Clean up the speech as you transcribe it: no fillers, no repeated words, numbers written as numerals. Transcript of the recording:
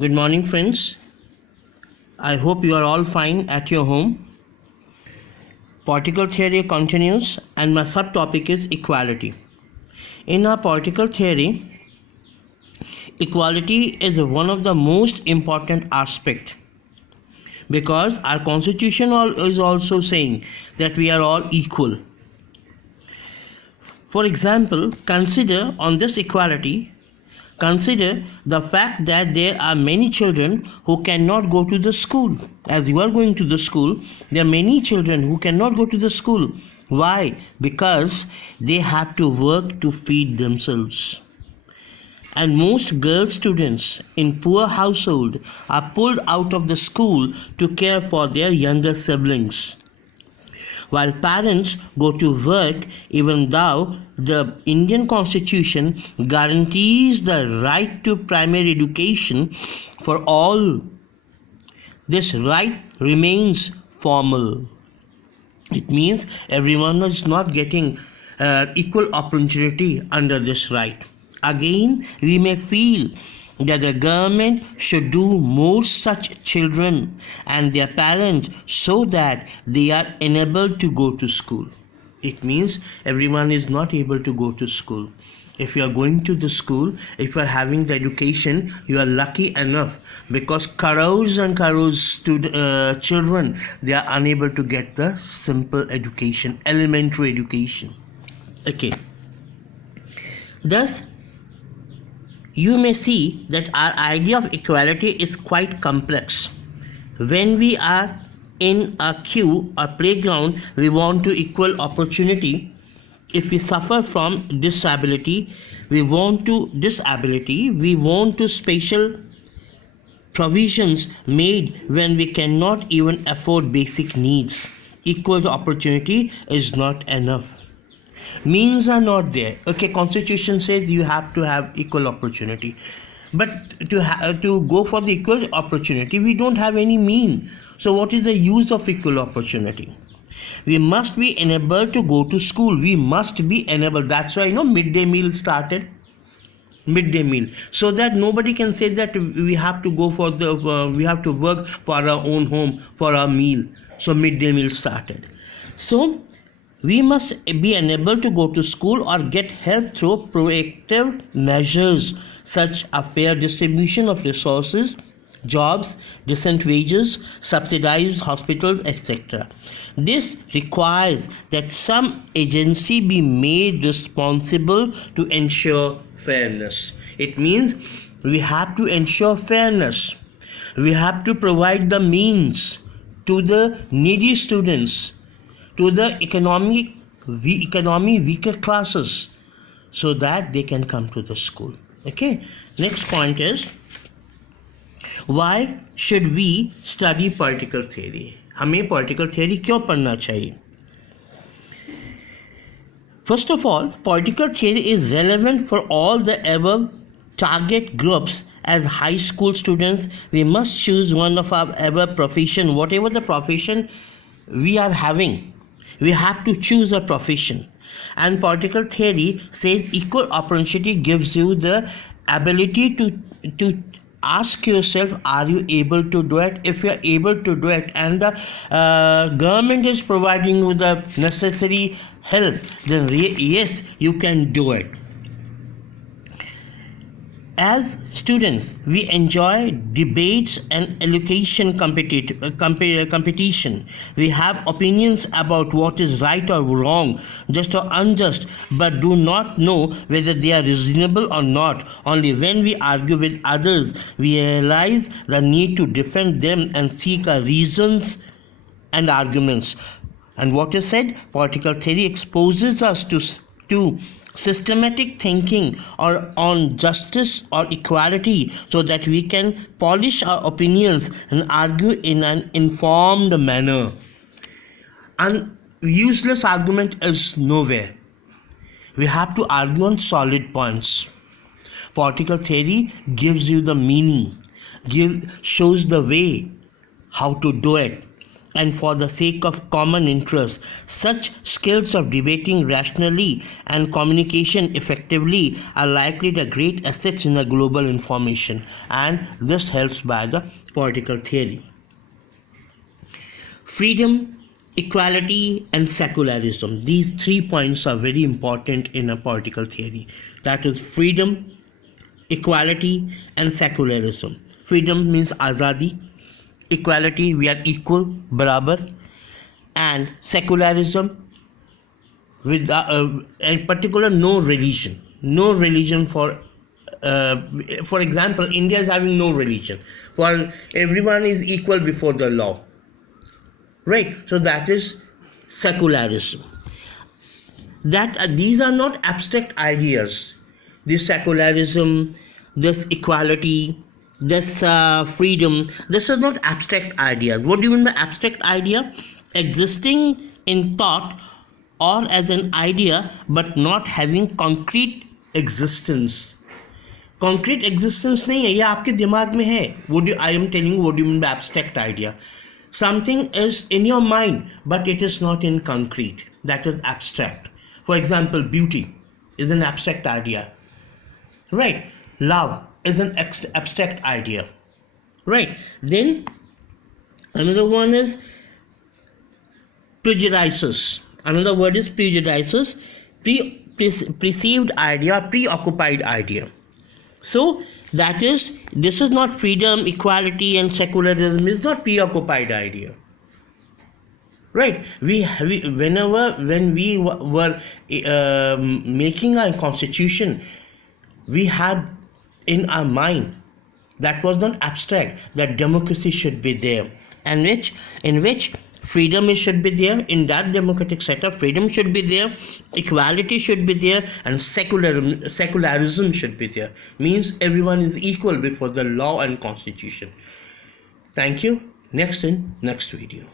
Good morning, friends. I hope you are all fine at your home. Political theory continues, and my subtopic is equality. In our political theory, equality is one of the most important aspects because our constitution is also saying that we are all equal. For example, consider the fact that there are many children who cannot go to the school. As you are going to the school, there are many children who cannot go to the school. Why? Because they have to work to feed themselves. And most girl students in poor household are pulled out of the school to care for their younger siblings. While parents go to work, even though the Indian Constitution guarantees the right to primary education for all, this right remains formal. It means everyone is not getting equal opportunity under this right. Again, we may feel that the government should do more such children and their parents so that they are enabled to go to school. It means everyone is not able to go to school. If you are going to the school, if you are having the education, you are lucky enough, because crores and crores children, they are unable to get the simple education, elementary education. Okay. Thus, you may see that our idea of equality is quite complex. When we are in a queue or playground, we want to equal opportunity. If we suffer from disability, we want to special provisions made when we cannot even afford basic needs. Equal opportunity is not enough. Means are not there. Okay, constitution says you have to have equal opportunity, but to go for the equal opportunity, we don't have any mean. So what is the use of equal opportunity? We must be enabled to go to school. We must be enabled. That's why midday meal started. Midday meal, so that nobody can say that we have to go for we have to work for our own home for our meal. So midday meal started. So we must be enabled to go to school or get help through proactive measures such as fair distribution of resources, jobs, decent wages, subsidized hospitals, etc. This requires that some agency be made responsible to ensure fairness. It means we have to ensure fairness. We have to provide the means to the needy students, to the economy weaker classes, so that they can come to the school. Okay, next point is, why should we study political theory? हमें political theory क्यों पढ़ना चाहिए? First of all, political theory is relevant for all the above target groups. As high school students, we must choose one of our above profession. Whatever the profession we are having, we have to choose a profession. And political theory says equal opportunity gives you the ability to ask yourself, are you able to do it? If you are able to do it and the government is providing you the necessary help, then yes, you can do it. As students, we enjoy debates and elocution competition. We have opinions about what is right or wrong, just or unjust, but do not know whether they are reasonable or not. Only when we argue with others, we realize the need to defend them and seek reasons and arguments. And what is said, political theory exposes us to systematic thinking or on justice or equality, so that we can polish our opinions and argue in an informed manner. An useless argument is nowhere. We have to argue on solid points. Political theory gives you the meaning, shows the way how to do it. and for the sake of common interest. Such skills of debating rationally and communication effectively are likely the great assets in the global information, and this helps by the political theory. Freedom, equality, and secularism. These 3 points are very important in a political theory. That is freedom, equality, and secularism. Freedom means azadi, equality, we are equal, barabar, and secularism, with in particular no religion for example, India is having no religion, for everyone is equal before the law, right? So that is secularism. That these are not abstract ideas. This secularism, this equality, this freedom, this is not abstract ideas. What do you mean by abstract idea? Existing in thought or as an idea but not having concrete existence. Concrete existence नहीं है, ये आपके दिमाग में है. I am telling you what do you mean by abstract idea. Something is in your mind but it is not in concrete. That is abstract. For example, beauty is an abstract idea, right? Love is an abstract idea, right? Then another one is prejudices. Another word is prejudices, perceived idea, preoccupied idea. So that is, this is not freedom, equality, and secularism is not preoccupied idea, right? When we were making our constitution, we had in our mind, that was not abstract, that democracy should be there, and in which freedom should be there. In that democratic setup, freedom should be there, equality should be there, and secularism should be there. Means everyone is equal before the law and constitution. Thank you. Next video.